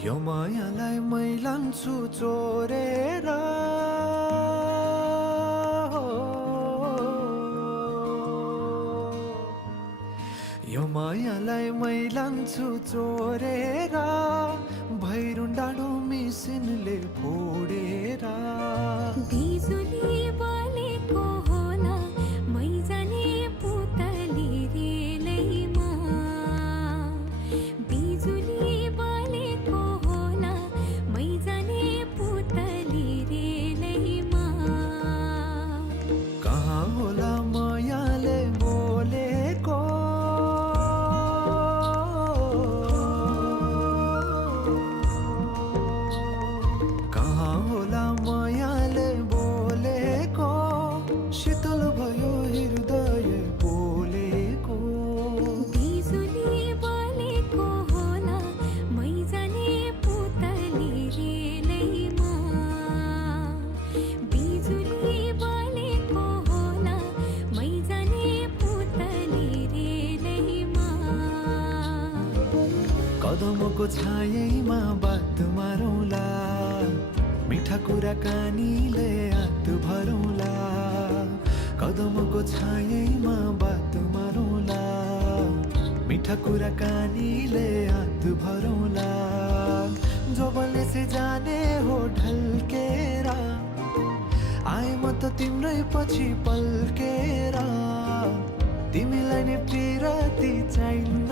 यो मायालाई मै लान्छु चोरेर हो। यो मायालाई मै लान्छु चोरेर भैरुन डाँडो मिसिनले फोडेर। बिजुली बलेको होला मै जाने पुतली रेलैमा। बिजुली बलेको होला मै जाने पुतली रेलैमा। कहाँ होला मायाले बोलेको कहाँ होला मायाले बोलेको शीतल भयो हृदय बोलेको। बिजुली बलेको होला मै जाने पुतली रेलैमा। बिजुली बलेको होला मै जाने पुतली रेलैमा। कदमको छायैमा बात मारौँला मिठा कुराकानीले हात भरौँला। कदमको छायैमा बात मारौँला मिठा कुराकानीले हात भरौँला। जोबनले से जाने हो ढल्केर आए म त तिम्रै पछि पल्केर। तिमीलाई नै पिरती चाहिन्न